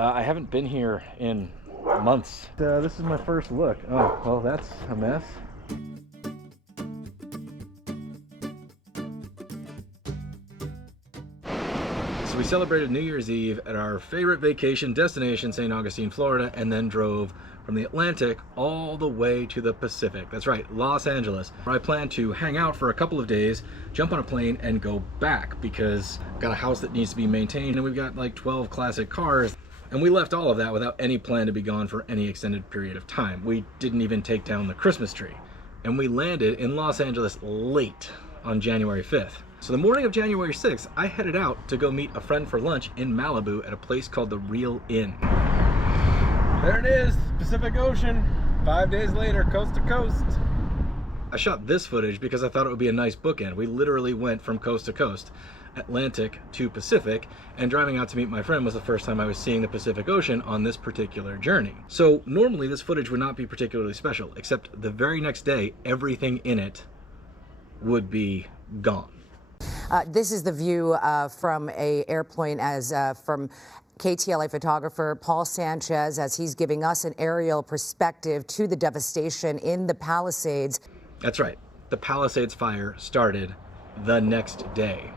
I haven't been here in months. This is my first look. Oh, well, that's a mess. So we celebrated New Year's Eve at our favorite vacation destination, St. Augustine, Florida, and then drove from the Atlantic all the way to the Pacific. That's right, Los Angeles, where I plan to hang out for a couple of days, jump on a plane, and go back because I've got a house that needs to be maintained, and we've got like 12 classic cars. And we left all of that without any plan to be gone for any extended period of time. We didn't even take down the Christmas tree. And we landed in Los Angeles late on January 5th. So the morning of January 6th, I headed out to go meet a friend for lunch in Malibu at a place called the Real Inn. There it is, Pacific Ocean. 5 days later, coast to coast. I shot this footage because I thought it would be a nice bookend. We literally went from coast to coast, Atlantic to Pacific, and driving out to meet my friend was the first time I was seeing the Pacific Ocean on this particular journey. So normally this footage would not be particularly special, except the very next day, everything in it would be gone. This is the view from an airplane from KTLA photographer Paul Sanchez as he's giving us an aerial perspective to the devastation in the Palisades. That's right. The Palisades fire started the next day.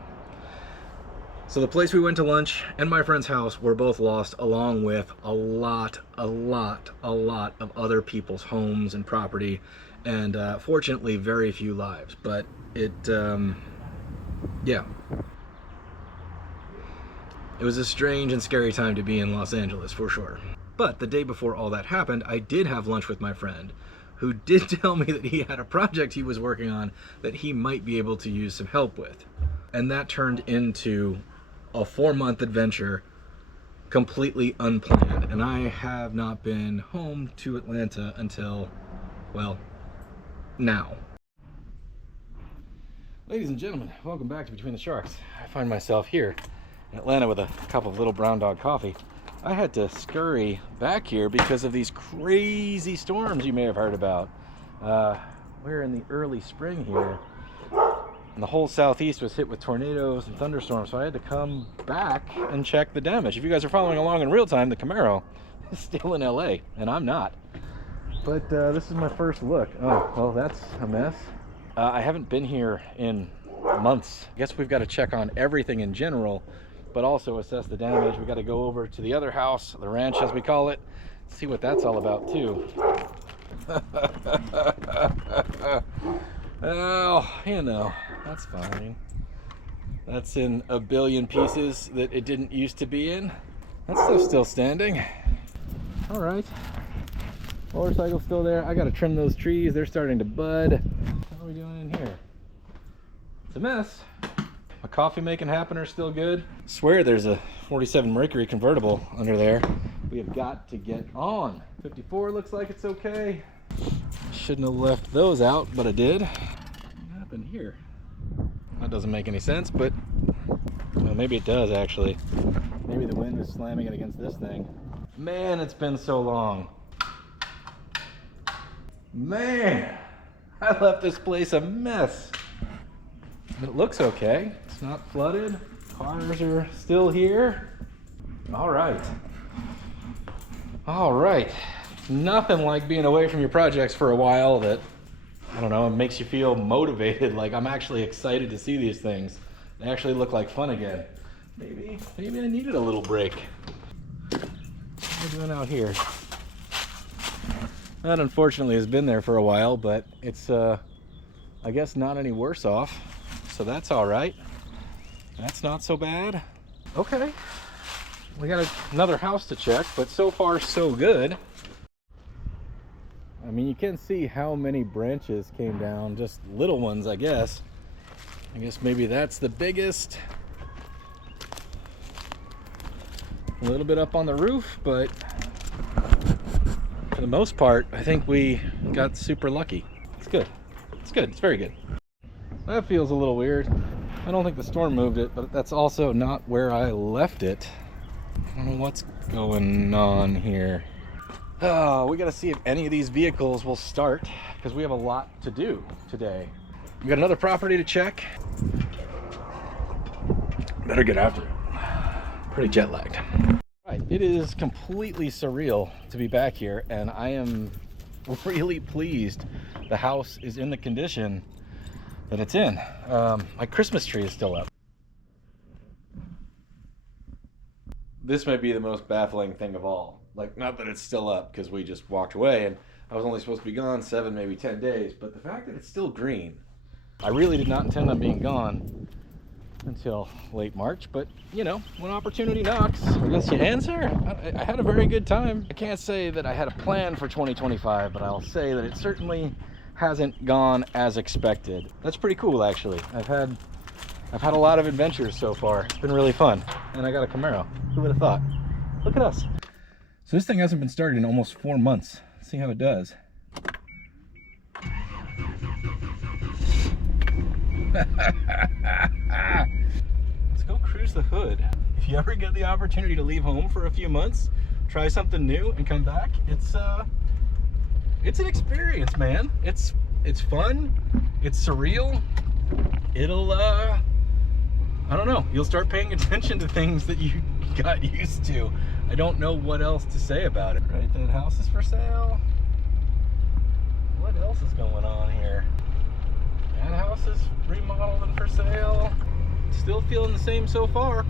So the place we went to lunch and my friend's house were both lost, along with a lot of other people's homes and property, and fortunately very few lives. But yeah. It was a strange and scary time to be in Los Angeles, for sure. But the day before all that happened, I did have lunch with my friend, who did tell me that he had a project he was working on that he might be able to use some help with. And that turned into a 4-month adventure, completely unplanned. And I have not been home to Atlanta until, well, now. Ladies and gentlemen, welcome back to Between the Sharks. I find myself here in Atlanta with a cup of Little Brown Dog coffee. I had to scurry back here because of these crazy storms you may have heard about. We're in the early spring here, and the whole southeast was hit with tornadoes and thunderstorms, so I had to come back and check the damage. If you guys are following along in real time, the Camaro is still in LA, and I'm not. But this is my first look. Oh, well, that's a mess. I haven't been here in months. I guess we've got to check on everything in general, but also assess the damage. We got to go over to the other house, the ranch as we call it, see what that's all about too. Oh, you know, that's fine. That's in a billion pieces that it didn't used to be in. That stuff's still standing. All right. Motorcycle's still there. I got to trim those trees. They're starting to bud. What are we doing in here? It's a mess. My coffee making happener still good. I swear there's a 47 Mercury convertible under there. We have got to get on. 54 looks like it's okay. Shouldn't have left those out, but I did. What happened here? That doesn't make any sense, but well, maybe it does actually. Maybe the wind was slamming it against this thing. Man, it's been so long. Man, I left this place a mess. But it looks okay. It's not flooded. Cars are still here. All right. All right. Nothing like being away from your projects for a while that, I don't know, it makes you feel motivated. Like I'm actually excited to see these things. They actually look like fun again. Maybe I needed a little break. What are we doing out here? That unfortunately has been there for a while, but it's I guess not any worse off, so that's all right. That's not so bad. Okay, we got another house to check, but so far so good. I mean, you can see how many branches came down, just little ones, I guess. I guess maybe that's the biggest. A little bit up on the roof, but for the most part, I think we got super lucky. It's good. It's good. It's very good. That feels a little weird. I don't think the storm moved it, but that's also not where I left it. I don't know what's going on here. Oh, we got to see if any of these vehicles will start because we have a lot to do today. We got another property to check. Better get after it. Pretty jet lagged. Right. It is completely surreal to be back here, and I am really pleased the house is in the condition that it's in. My Christmas tree is still up. This might be the most baffling thing of all. Like, not that it's still up, because we just walked away and I was only supposed to be gone 7, maybe 10 days, but the fact that it's still green. I really did not intend on being gone until late March, but you know, when opportunity knocks, I guess you answer. I had a very good time. I can't say that I had a plan for 2025, but I'll say that it certainly hasn't gone as expected. That's pretty cool, actually. I've had a lot of adventures so far. It's been really fun, and I got a Camaro. Who would have thought? Look at us. So this thing hasn't been started in almost 4 months. Let's see how it does. Let's go cruise the hood. If you ever get the opportunity to leave home for a few months, try something new and come back, it's an experience, man. It's fun, it's surreal. It'll I don't know, you'll start paying attention to things that you got used to. I don't know what else to say about it. Right, that house is for sale. What else is going on here? That house is remodeled and for sale. Still feeling the same so far,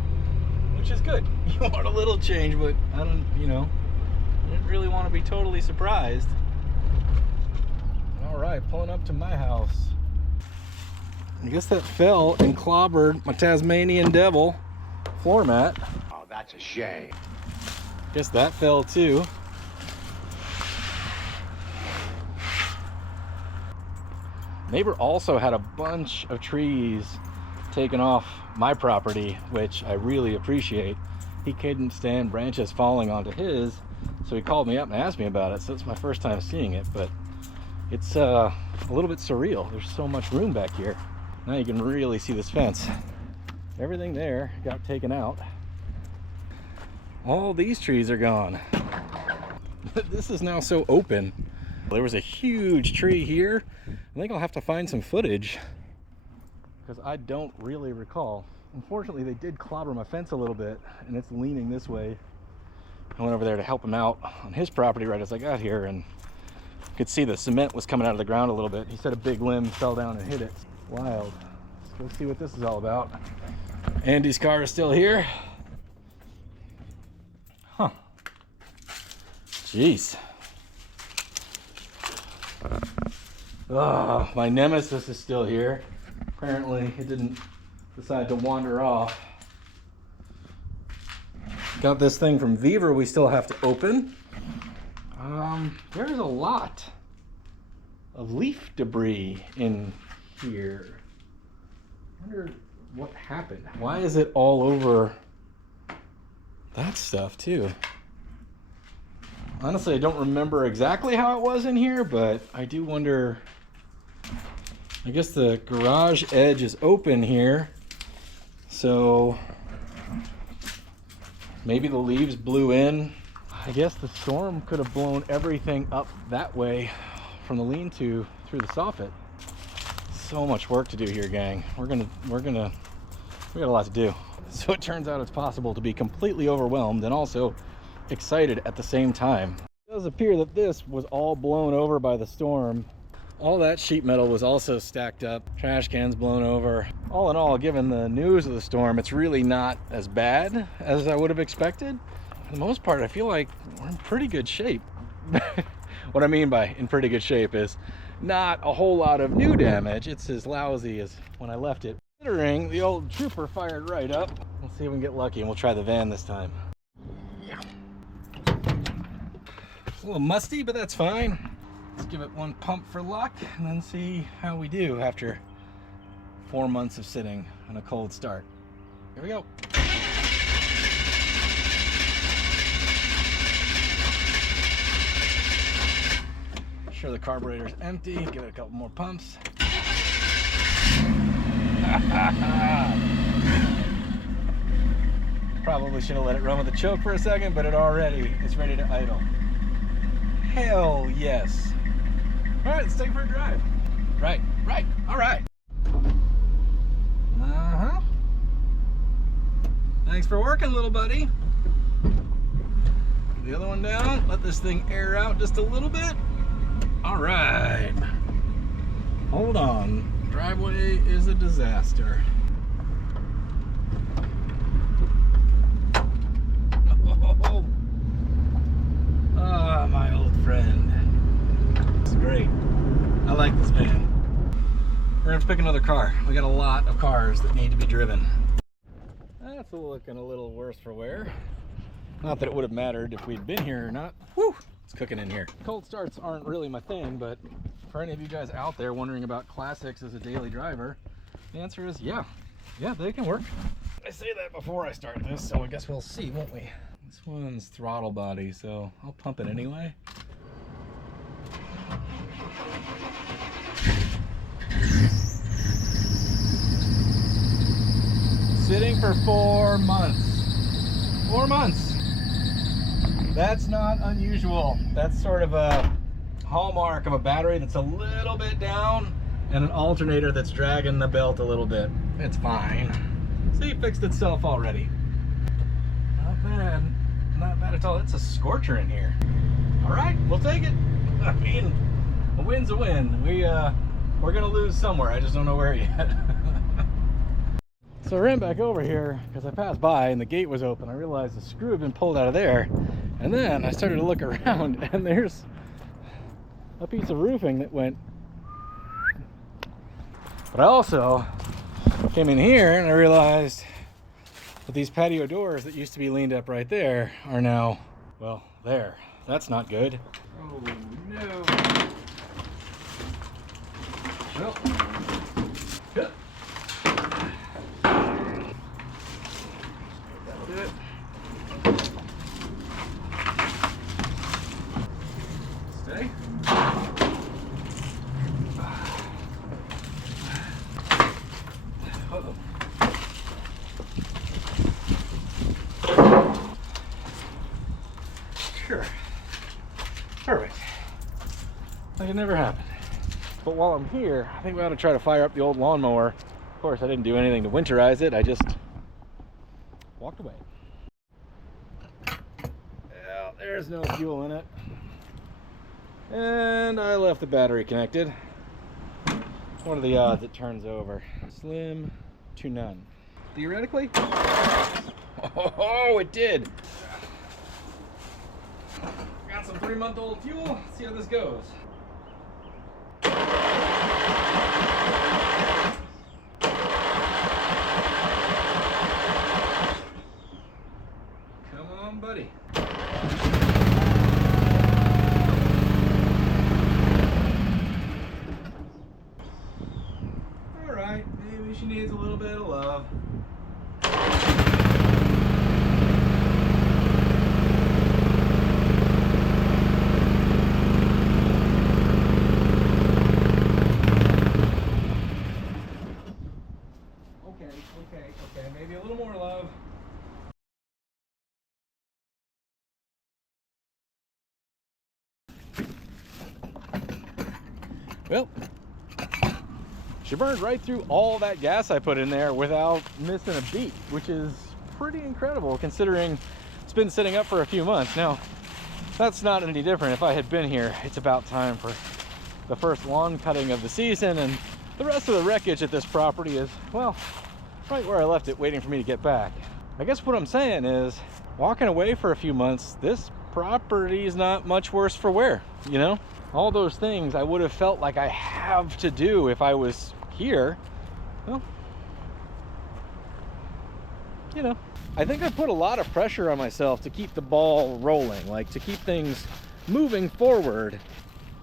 which is good. You want a little change, but I don't, you know, I didn't really want to be totally surprised. All right, pulling up to my house. I guess that fell and clobbered my Tasmanian devil floor mat. Oh, that's a shame. Guess that fell too. Neighbor also had a bunch of trees taken off my property, which I really appreciate. He couldn't stand branches falling onto his, so he called me up and asked me about it. So it's my first time seeing it, but it's a little bit surreal. There's so much room back here. Now you can really see this fence. Everything there got taken out. All these trees are gone. This is now so open. There was a huge tree here. I think I'll have to find some footage because I don't really recall. Unfortunately, they did clobber my fence a little bit and it's leaning this way. I went over there to help him out on his property right as I got here, and you could see the cement was coming out of the ground a little bit. He said a big limb fell down and hit it. Wild. Let's go see what this is all about. Andy's car is still here. Huh. Jeez. Oh, my nemesis is still here. Apparently it didn't decide to wander off. Got this thing from Beaver we still have to open. There's a lot of leaf debris in here. I wonder what happened. Why is it all over that stuff too? Honestly, I don't remember exactly how it was in here, but I do wonder. I guess the garage edge is open here, so maybe the leaves blew in. I guess the storm could have blown everything up that way from the lean-to through the soffit. So much work to do here, gang. We got a lot to do. So it turns out it's possible to be completely overwhelmed and also excited at the same time. It does appear that this was all blown over by the storm. All that sheet metal was also stacked up, trash cans blown over. All in all, given the news of the storm, it's really not as bad as I would have expected. For the most part, I feel like we're in pretty good shape. What I mean by in pretty good shape is not a whole lot of new damage. It's as lousy as when I left it. Considering the old trooper fired right up. Let's see if we can get lucky and we'll try the van this time. Yeah. It's a little musty, but that's fine. Let's give it one pump for luck and then see how we do after 4 months of sitting on a cold start. Here we go. Sure the carburetor's empty. Give it a couple more pumps. Probably should have let it run with the choke for a second, but it already is ready to idle. Hell yes. All right, let's take it for a drive. Right, all right. Uh-huh. Thanks for working, little buddy. the other one down. Let this thing air out just a little bit. All right. Hold on. Driveway is a disaster. Oh, my old friend. This is great. I like this van. We're gonna have to pick another car. We got a lot of cars that need to be driven. That's looking a little worse for wear. Not that it would have mattered if we'd been here or not. Woo! It's cooking in here. Cold starts aren't really my thing, but for any of you guys out there wondering about classics as a daily driver, the answer is yeah. Yeah, they can work. I say that before I start this, so I guess we'll see, won't we? This one's throttle body, so I'll pump it anyway. Sitting for 4 months. 4 months. That's not unusual. That's sort of a hallmark of a battery that's a little bit down and an alternator that's dragging the belt a little bit. It's fine. See, it fixed itself already. Not bad. Not bad at all. It's a scorcher in here. All right, we'll take it. I mean, a win's a win. We're gonna lose somewhere. I just don't know where yet. So I ran back over here because I passed by and the gate was open. I realized the screw had been pulled out of there. And then I started to look around and there's a piece of roofing that went. But I also came in here and I realized that these patio doors that used to be leaned up right there are now, well, there. That's not good. Oh no. Well, good. That'll do it. Stay. Uh-oh. Sure. Perfect. Like it never happened. But while I'm here, I think we ought to try to fire up the old lawnmower. Of course, I didn't do anything to winterize it. I just walked away. Well, there's no fuel in it. And I left the battery connected. What are the odds it turns over? Slim to none. Theoretically? Oh, it did. Got some 3-month-old fuel. Let's see how this goes. Come on, buddy. All right, maybe she needs a little bit of love. Okay, maybe a little more love. Well, she burned right through all that gas I put in there without missing a beat, which is pretty incredible considering it's been sitting up for a few months. Now, that's not any different. If I had been here, it's about time for the first lawn cutting of the season, and the rest of the wreckage at this property is, well, right where I left it, waiting for me to get back. I guess what I'm saying is, walking away for a few months, this property is not much worse for wear, you know? All those things I would have felt like I have to do if I was here, well, you know. I think I put a lot of pressure on myself to keep the ball rolling, like to keep things moving forward.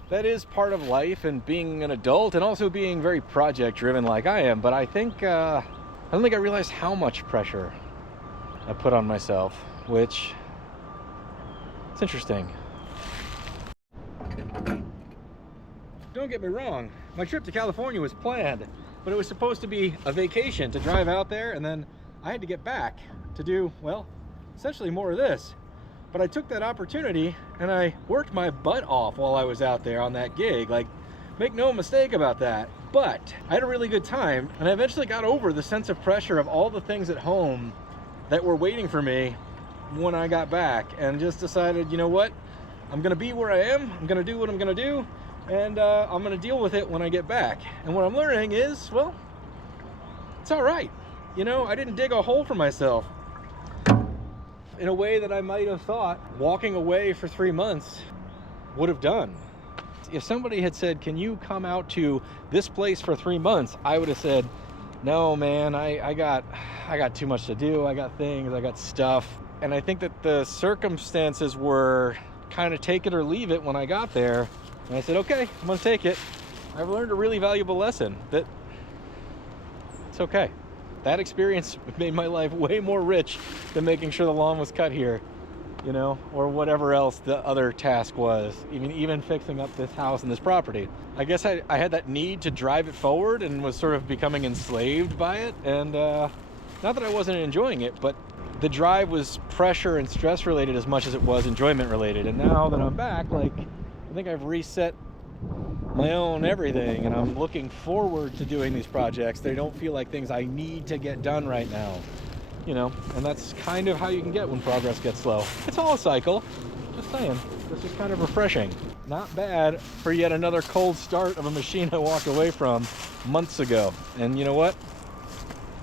That is part of life and being an adult and also being very project driven like I am, but I think I don't think I realized how much pressure I put on myself, which it's interesting. Don't get me wrong, my trip to California was planned, but it was supposed to be a vacation to drive out there, and then I had to get back to do, well, essentially more of this. But I took that opportunity and I worked my butt off while I was out there on that gig. Like, make no mistake about that. But I had a really good time, and I eventually got over the sense of pressure of all the things at home that were waiting for me when I got back and just decided, you know what? I'm gonna be where I am, I'm gonna do what I'm gonna do, and I'm gonna deal with it when I get back. And what I'm learning is, well, it's all right. You know, I didn't dig a hole for myself in a way that I might have thought walking away for 3 months would have done. If somebody had said, can you come out to this place for 3 months? I would have said, no, man, I got too much to do. I got things, I got stuff. And I think that the circumstances were kind of take it or leave it when I got there. And I said, okay, I'm gonna take it. I've learned a really valuable lesson that it's okay. That experience made my life way more rich than making sure the lawn was cut here, you know, or whatever else the other task was, even fixing up this house and this property. I guess I had that need to drive it forward and was sort of becoming enslaved by it. And not that I wasn't enjoying it, but the drive was pressure and stress related as much as it was enjoyment related. And now that I'm back, like, I think I've reset my own everything, and I'm looking forward to doing these projects. They don't feel like things I need to get done right now, you know, and that's kind of how you can get when progress gets slow. It's all a cycle, just saying. This is kind of refreshing. Not bad for yet another cold start of a machine I walked away from months ago. And you know what?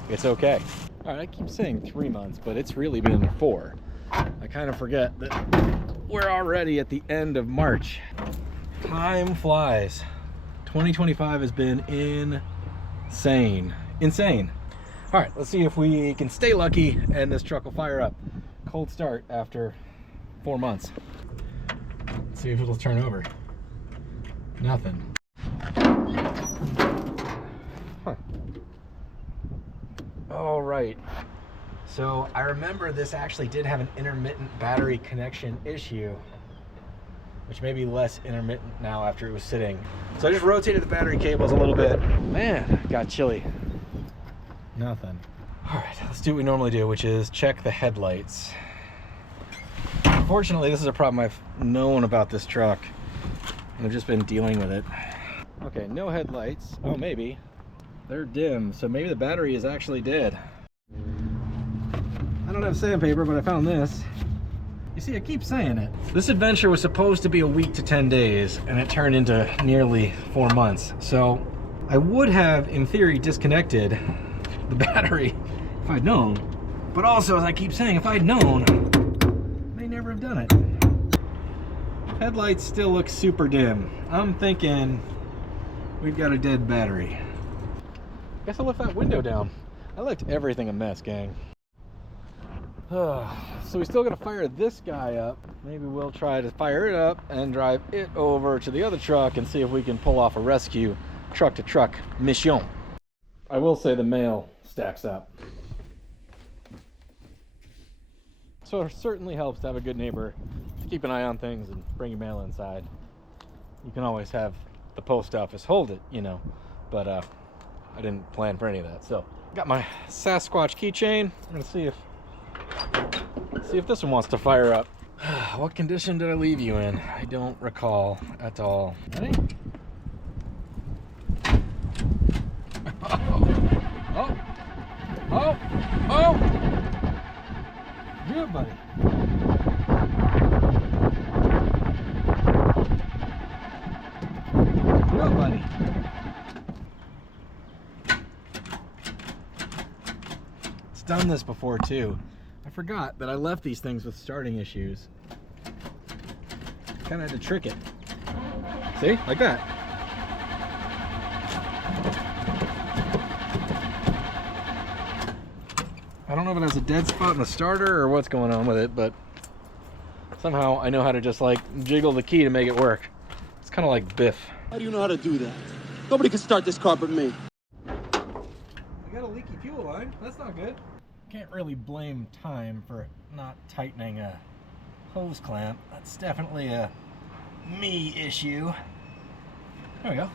It's okay. All right, I keep saying 3 months, but it's really been 4. I kind of forget that we're already at the end of March. Time flies. 2025 has been insane. All right, let's see if we can stay lucky and this truck will fire up. Cold start after 4 months. Let's see if it'll turn over. Nothing. Huh. All right. So I remember this actually did have an intermittent battery connection issue, which may be less intermittent now after it was sitting. So I just rotated the battery cables a little bit. Man, got chilly. Nothing. All right, let's do what we normally do, which is check the headlights. Unfortunately, this is a problem I've known about this truck, and I've just been dealing with it. Okay, no headlights. Oh, maybe. They're dim, so maybe the battery is actually dead. I don't have sandpaper, but I found this. You see, I keep saying it. This adventure was supposed to be a week to 10 days, and it turned into nearly 4 months. So I would have, in theory, disconnected the battery if I'd known. But also, as I keep saying, if I'd known, I may never have done it. Headlights still look super dim. I'm thinking we've got a dead battery. Guess I left that window down. I left everything a mess, gang. So we still gotta fire this guy up. Maybe we'll try to fire it up and drive it over to the other truck and see if we can pull off a rescue truck to truck mission. I will say the mail stacks up. So it certainly helps to have a good neighbor to keep an eye on things and bring your mail inside. You can always have the post office hold it, you know, but I didn't plan for any of that. So got my Sasquatch keychain. I'm gonna see if this one wants to fire up. What condition did I leave you in? I don't recall at all. Ready? Oh! Good, buddy. Good, buddy. It's done this before too. I forgot that I left these things with starting issues. Kind of had to trick it. See? Like that. I don't know if it has a dead spot in the starter or what's going on with it, but somehow I know how to just like jiggle the key to make it work. It's kind of like Biff. How do you know how to do that? Nobody can start this car but me. I got a leaky fuel line. That's not good. Can't really blame time for not tightening a hose clamp. That's definitely a me issue. There we go.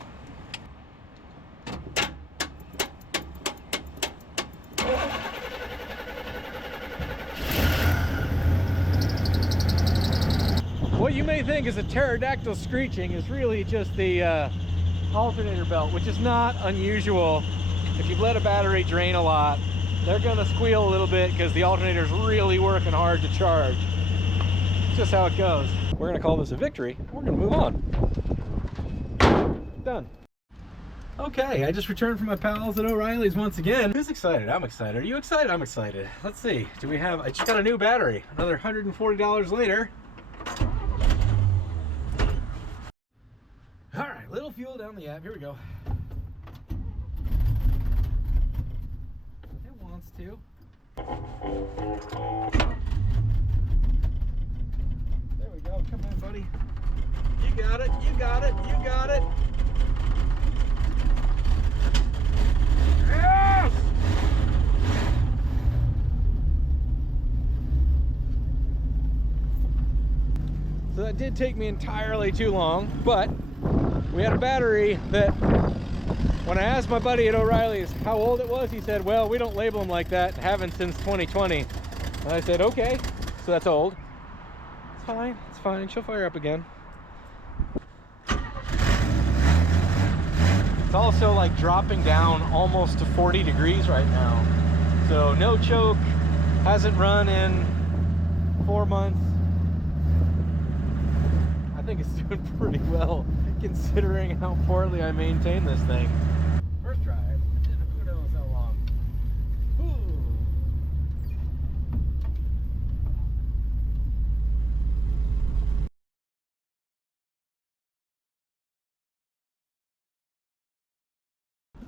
What you may think is a pterodactyl screeching is really just the alternator belt, which is not unusual if you've let a battery drain a lot they're gonna squeal a little bit because the alternator's really working hard to charge. It's just how it goes. We're gonna call this a victory. We're gonna move on. Done. Okay, I just returned from my pals at O'Reilly's once again. Who's excited? I'm excited. Are you excited? I'm excited. Let's see. Do we have... I just got a new battery. Another $140 later. All right, little fuel down the app. Here we go. It wants to. There we go. Come on, buddy. You got it. You got it. You got it. Yes! So that did take me entirely too long, but we had a battery that, when I asked my buddy at O'Reilly's how old it was, he said, well, we don't label them like that, haven't since 2020. And I said, okay, so that's old. It's fine, it's fine, she'll fire up again. It's also like dropping down almost to 40 degrees right now. So no choke, hasn't run in 4 months. I think it's doing pretty well considering how poorly I maintain this thing. First drive, who knows how long.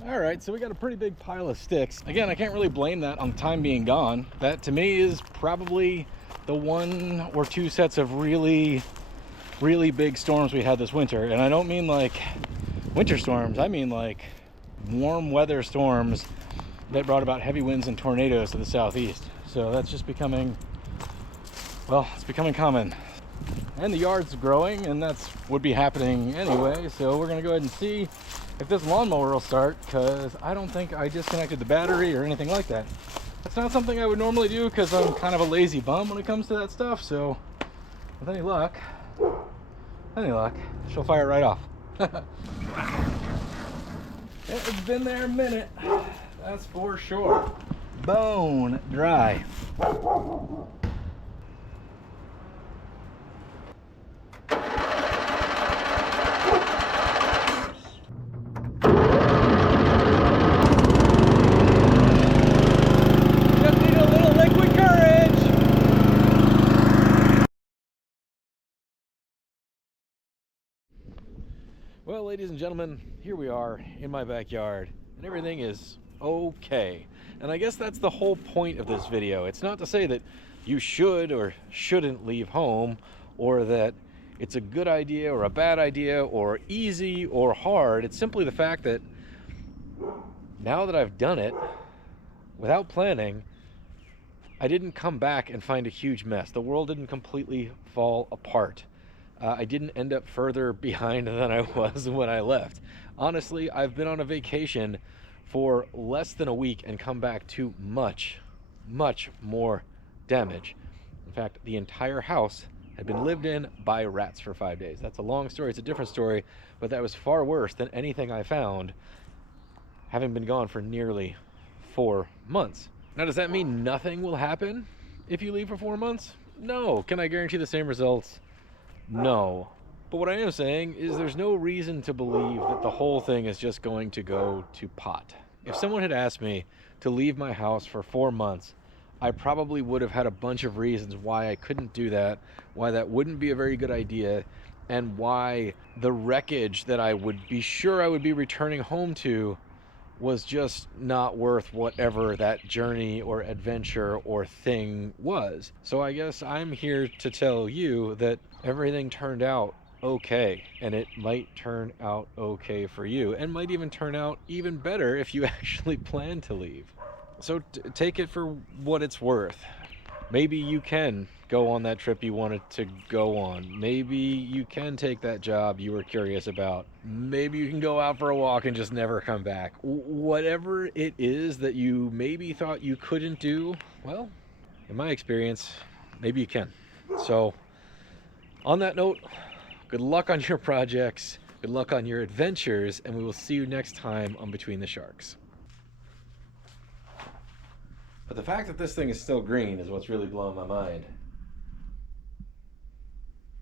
All right, so we got a pretty big pile of sticks. Again, I can't really blame that on time being gone. That to me is probably the 1 or 2 sets of really big storms we had this winter. And I don't mean like winter storms, I mean like warm weather storms that brought about heavy winds and tornadoes to the southeast. So that's just becoming, well, it's becoming common. And the yard's growing, and that's would be happening anyway. So we're gonna go ahead and see if this lawnmower will start, because I don't think I disconnected the battery or anything like that. That's not something I would normally do because I'm kind of a lazy bum when it comes to that stuff. So with any luck, she'll fire right off. It's been there a minute, that's for sure. Bone dry. Well, ladies and gentlemen, here we are in my backyard, and everything is okay. And I guess that's the whole point of this video. It's not to say that you should or shouldn't leave home, or that it's a good idea or a bad idea, or easy or hard. It's simply the fact that now that I've done it without planning, I didn't come back and find a huge mess. The world didn't completely fall apart. I didn't end up further behind than I was when I left. Honestly, I've been on a vacation for less than a week and come back to much more damage. In fact, the entire house had been lived in by rats for 5 days. That's a long story, it's a different story, but that was far worse than anything I found, having been gone for nearly 4 months. Now, does that mean nothing will happen if you leave for 4 months? No. Can I guarantee the same results? No. But what I am saying is there's no reason to believe that the whole thing is just going to go to pot. If someone had asked me to leave my house for 4 months, I probably would have had a bunch of reasons why I couldn't do that, why that wouldn't be a very good idea, and why the wreckage that I would be sure I would be returning home to was just not worth whatever that journey or adventure or thing was. So I guess I'm here to tell you that everything turned out okay, and it might turn out okay for you, and might even turn out even better if you actually plan to leave. So take it for what it's worth. Maybe you can go on that trip you wanted to go on. Maybe you can take that job you were curious about. Maybe you can go out for a walk and just never come back. Whatever it is that you maybe thought you couldn't do, well, in my experience, maybe you can. So on that note, good luck on your projects, good luck on your adventures, and we will see you next time on Between the Sharks. But the fact that this thing is still green is what's really blowing my mind.